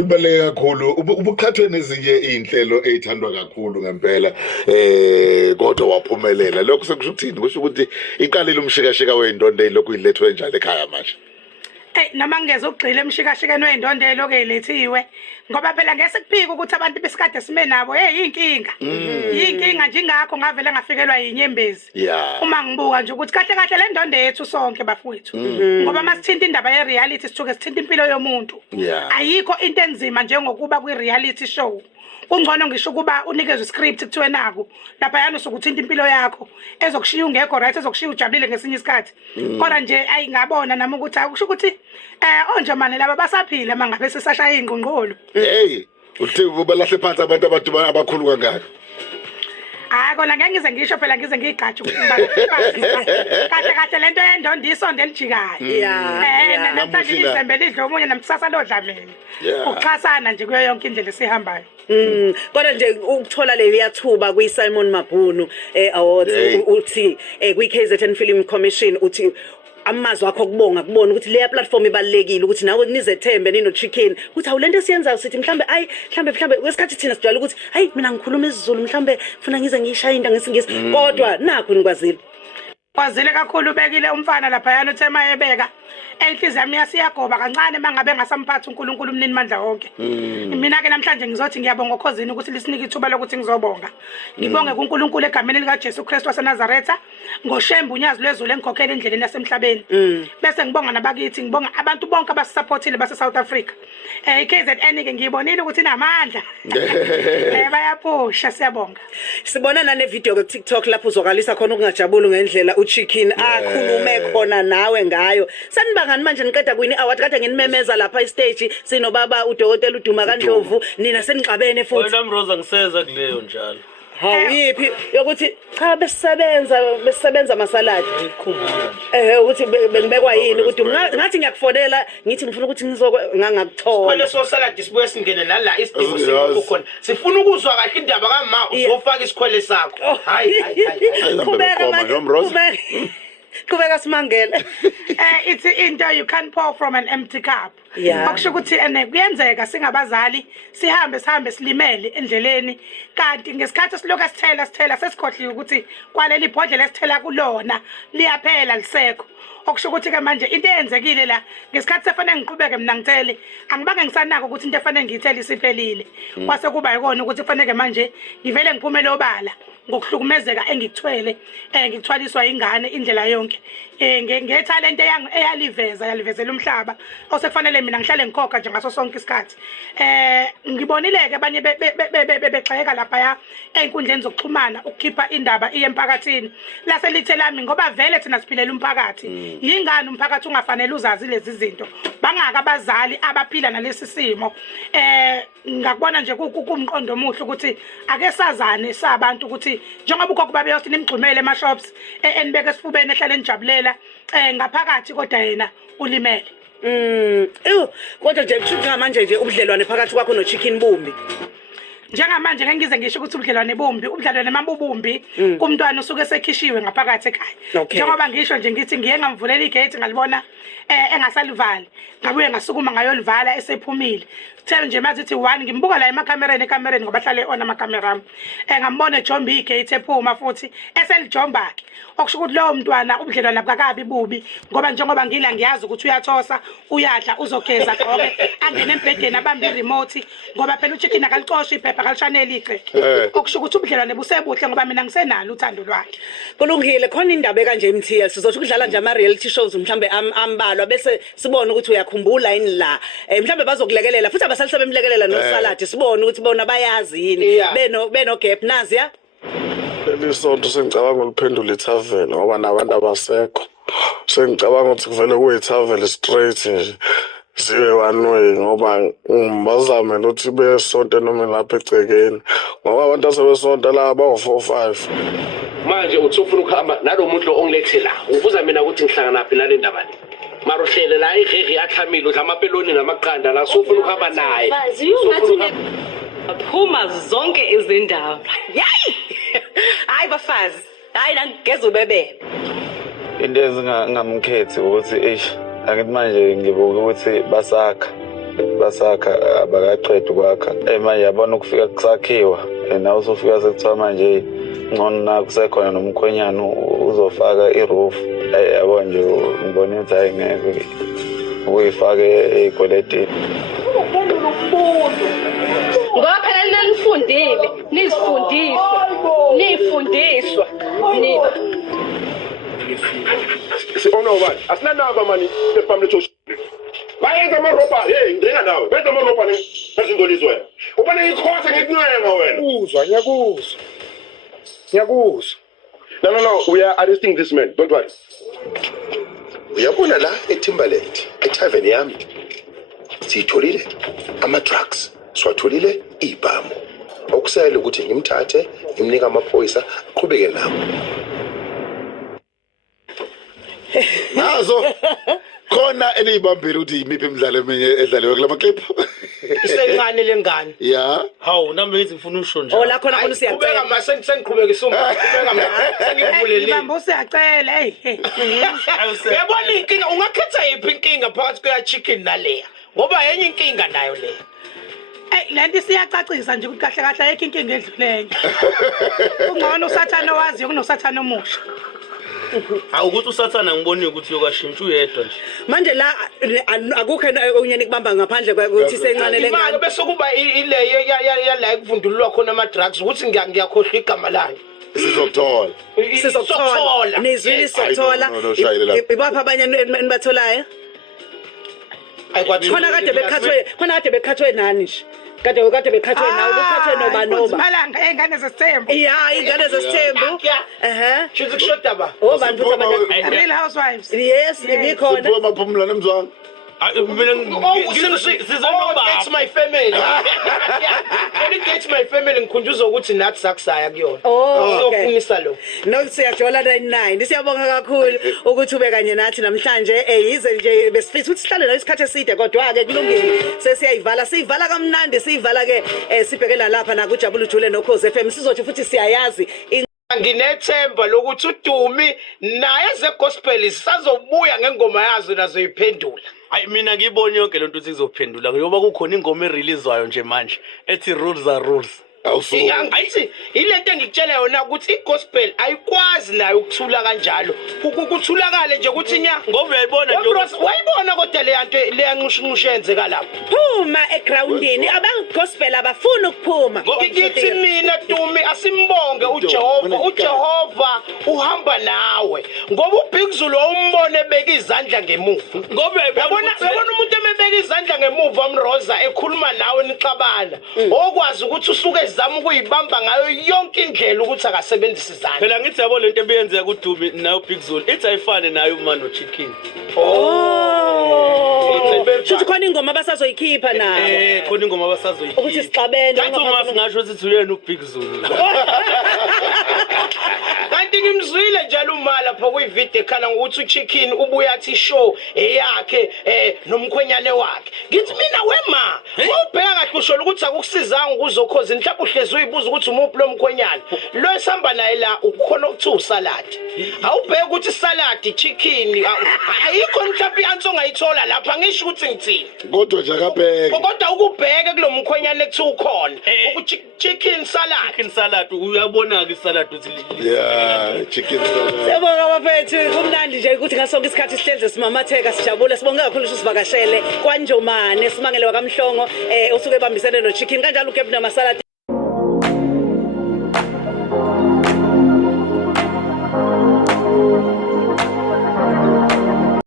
olubaluleke kakhulu ubukhathwe nezinye izinhlelo ezithandwa kakhulu ngempela kodwa waphumelela lokho sekusho ukuthini kusho ukuthi iqalile umshikashika wezindondo lokhu ilethwe njalo ekhaya manje noma ngeze ukugxila emshikashikeni weindondelo ke lethiwe ngoba phela ngeke kuphika ukuthi abantu besikade sime nabo yinkinga nje ingakho ngavele ngafikelwa yinyembezi uma ngibuka nje ukuthi kahle kahle le ndondo yethu sonke bafowethu ngoba masithinta indaba ye reality sithuke sithinta impilo yomuntu ayikho into enzima njengokuba kwi reality show ungcono ngisho kuba unikezwe script kuthiwe naku lapha yana usukuthinta impilo yakho ezokushiya ungekho right ezokushiya ujabulile ngesinye isikhathi kodwa nje ayingabona nami ukuthi akusho ukuthi onje manje laba basaphila mangabe sesashaya ingqongqolo uthi ubalahle phansi abantu abadumana abakhulu kangaka kona ngeke ngize ngisho phela ngize ngigatsha ukuthi kahle lento yendondo isonde elijikayo namhlanje izembe lidle omunye namkusasa lodlameni ukuxhasana nje kuyo yonke indlela esihambayo kodwa nje ukuthola le yathuba kwi Simon Mabhunu awards uthi kwi KZN Film Commission uthi amazwi akho kubonga kubona ukuthi leya platform ibalekile ukuthi nawe nizethembe nino chicken ukuthi awulento esiyenzayo sithi mhlambe wesikhathi thina sijwayele ukuthi hayi mina ngikhuluma isiZulu mhlambe ufuna ngize ngishaya into ngesingisi kodwa nakho nikwazile kwazile kakhulu ubekile umfana lapha yana uthema ebeka enhliziyo yami yasiyagoba kancane mangabe ngasamphatha uNkulunkulu umnini mandla wonke mina ke namhlanje ngizothi ngiyabonga ukhosini ukuthi lisinike ithuba lokuthi ngizobonga ngibonge kuNkulunkulu egameni lika Jesu Kristu waseNazaretha ngoshembu unyazi lwezulu engikhokhela endleleni yasemhlabeni bese ngibonga nabakithi ngibonga abantu bonke abasupportile base South Africa KZN ke ngiyibonile ukuthi inamandla bayaphusha siyabonga sibona nane video ke TikTok lapho uzokalisa khona ukungajabuli ngendlela uChicken akhulume khona nawe ngayo sanibangani manje niqeda kwini award kade nginimemeza lapha istage sinobaba udokotela uDuma kaNdlovu nina senixabene futhi wena Mroza ngiseza kuleyo njalo yiphi yokuthi cha besebenza masaladi ngikhumbula ukuthi bengibekwa yini ukuthi ngathi ngiyakufonela ngithi ngifuna ukuthi ngangakuthola kwele so saladi sibuye singene nala isidingo sikho khona sifuna ukuzwa kahle indaba kama uzofaka isikhwele sakho hayi kubeka simangele it's into you can't pour from an empty cup akusho ukuthi kuyenzeka singabazali sihambe silimele endleleni kanti ngesikhathi siloka sithela sesikhohliwe ukuthi kwaleli ibhodlela esithela kulona liyaphela lisekho okusho ukuthi ke manje into eyenzekile la ngesikhathi sefanele ngiqhubeke mina ngithele angibange ngisanaka ukuthi into efanele ngiyithele isiphelile kwase kuba yikona ukuthi kufanele manje ngivele ngiphumele obala ngokuhlukumezeka engikuthwele ngikuthwaliswa ingane indlela yonke ngetalent yalivezela umhlaba osekufanele mina ngihlale ngikhokha nje ngaso sonke isikhathi ngibonile ke abanye begxeka lapha einkundleni zokuxhumana ukukhipha indaba iye emphakathini lase lithe lami ngoba vele thina siphilela umphakathi yingani umphakathi ungafanele uzazi lezi zinto bangaka abazali abaphila nalesi simo ngakubona nje kumqondo omuhle ukuthi ake sazane sabantu ukuthi njengoba ukhokho babeyothi nimgxumele ema shops enibeke esifubeni ehlale nijabulela ngaphakathi kodwa yena ulimele kodwa nje kusho manje nje ubudlelwane phakathi kwakho noChicken bumbi njengamanje ngeke ngize ngisho ukuthi ubudlelwane bumbi ubudlelwane mambubumbi kumntwana usuke sekhishiwe ngaphakathi ekhaya njengoba ngisho nje ngithi ngiye ngamvulela igate ngalibona engasalivali ngabuye ngasukuma ngayolivala esephumile Tell nje mazithi 1 ngimbuka la ekamereni ngoba hlale ona amakamera ami ngambona ejomba igate ephuma futhi eselijomba ke okusho ukuthi lowo mntwana ubudlelwane bukakabi bubi ngoba njengoba ngila ngiyazi ukuthi uyathosa uyadla uzogeza gqoke angene embhedeni abambe iremote ngoba phela uChicken akalicosha iphepha akalishanela igqeke okusho ukuthi ubudlelwane busebuhle ngoba mina ngisenalo uthando lwakhe kulungile khona indaba kanje eMTL sizothi ukudlala nje ama reality shows mhlambe ambalwa bese sibone ukuthi uyakhumbula yini la mhlambe bazokulekelela futhi abasalisa bemlekelela nosaladi sibone ukuthi bona bayazi yini beno gap nazi ya lesonto sengicabanga uliphendula ithavela ngoba nabantu abasekho sengicabanga ukuthi kuvele kuyithavela straight nje sibe one way ngoba bazame ukuthi besonto noma lapha egcekeni ngoba abantu asebesonto la abawu4 5 manje uthi ufuna ukuhamba nalomuntu ongilethe la ubuza mina ukuthi ngihlangana naphi nale ndaba le mara uhlele la igegi yahlamile udla amapeloni namaqanda la sufuna ukuhamba naye phuma zonke izindaba hayi bafazi hayi nangigeza ubebe into ezingamkhethi ukuthi angithi manje ngibuka ukuthi basakha basakha abakaqedi ukwakha manje yabona ukufika kusakhiwa nawe usufika sekuthiwa manje ngcono na kusekhona nomkhwenyana uzofaka i-roof yabo nje ngibona ukuthi hayi ngeke uyifake ey'kweletini. Ngoba phela nanifundile nifundiswa nina. Siona ubani asinanaba mani family to bayenza amarobha hey ngicela nawe benza amarobha nezindolizwe wena ubane ikhotha ngikuncenga wena uzwa ngiyakuzwa no we are arresting this man don't worry. Uyabona la eTimberland etavern yami sitholile ama-drugs siwatholile ibhamu okusele ukuthi ngimthathe ngimnika amaphoyisa aqhubeke nawo nazo khona eniyibambile ukuthi imiphi imidlalo eminye edlaliwe kula maclip isencane lengane ya hawu nami ngithi ngifuna usho nje la khona khona ubeka siyacela mase sengiqhubeka ubeka mase ngivulele Ibambo usiyacela hey. yabona inkinga ungakhetha yiphi inkinga phakathi kwe chicken naleya ngoba yenye inkinga nayo le Lento siyacacisa nje ukuthi kahle kahle ayikho inkinga edluleyo. Ungcono usathana owaziyo kunosathana omusha. awukuthi usathana ngibonile ukuthi uyokashintsha uyedwa nje manje la akukho onyeni kubamba ngaphandle ukuthi sencane imali lengane bese kuba ile la kuvundulwa khona ama drugs ukuthi ngiyakhohlwa igama layo sizokuthola nezwili sizokuthola ibapha abanye enibatholayo khona kade bekhathwe nani nje kade bekhathwe nawe ukhathwe noba Malanga engane zesithembu. ya ingane zesithembu shithi kushoda ba bantu Real housewives. yes ngikhona Sipho maphumulana emzwanga That's my family. When it gets my family ngikhunjuza ukuthi nathi sakusaya kuyona. Sizofunisa lo. No siyajola 99. Siyabonga kakhulu ukuthi ube kanye nathi namhlanje yize nje besifisa ukuthi sihlale la isikhathi eside kodwa ke kulungile. Sesiyayivala siyivala kamnandi siyivala ke sibhekela lapha na kuJabula Ujule noKhosi FM sizothi futhi siyayazi nginethemba lokuthi uDumi naye zegospel sisazobuya ngengoma yazo nazo iphendula. Hayi mina ngibone yonke lento ukuthi izophendula ngoba kukhona ingoma ereleasewayo nje manje ethi rules are rules. Ayithi ilento engikutshela yona ukuthi igospel ayikwazi nayo ukuthula kanjalo kuthulakale nje ukuthi nya ngoba uyayibona nje wayibona kodwa le yanto leyanqushinqushe yenzeka lapho phuma egroundini abangospel abafuna ukuphuma ngithi mina Dumi asimbonge uJehova uhamba nawe ngoba uBig Zulu umbone beka izandla ngemuva ngoba yabona umuntu emebeka izandla ngemuva amroza ekhuluma nawe nixabana okwazi ukuthi usuke zama ukuyibamba ngayo yonke indlela ukuthi akasebenzise izandla phela ngithi yabo lento ebeyenzeka kuDumi nayo Big Zulu ithi ayifane nayo umano chicken Futhi khona ingoma abasazoyikhipha nabo khona ingoma abasazoyikhipha ukuthi sixabene kanti uma singasho ukuthi uyena uBig Zulu kanti ngimzwile njalo umala lapha kuyivideo ekhala ngokuthi uchicken ubuya athi show eyakhe nomkhwenyane wakhe ngithi mina wema ubheka kahle usho ukuthi akukusizanga ukuzokhoza mhlawumbe uhlezi uyibuza ukuthi umuphi lo mkhwenyane lo esihamba naye la ukukhona ukuthi usalad awubheka ukuthi salad chicken ayikho mhlawumbe iansi ongayithola lapha ngisho ukuthi ngithini kodwa nje akabheke kodwa ukubheka kulo mkhwenyane ekuthiwa ukhona ukuthi chicken salad uyabona ke salad uthi yeah chicken salad Sibonga bafethu kumnandi nje ukuthi ngasonke isikhathi sihleze simamatheka sijabule sibonga kakhulu ukuthi sivakashele kwaNjomane simangelwa kaMhlongo usuke ebambisene no chicken kanjalo uKepna Masala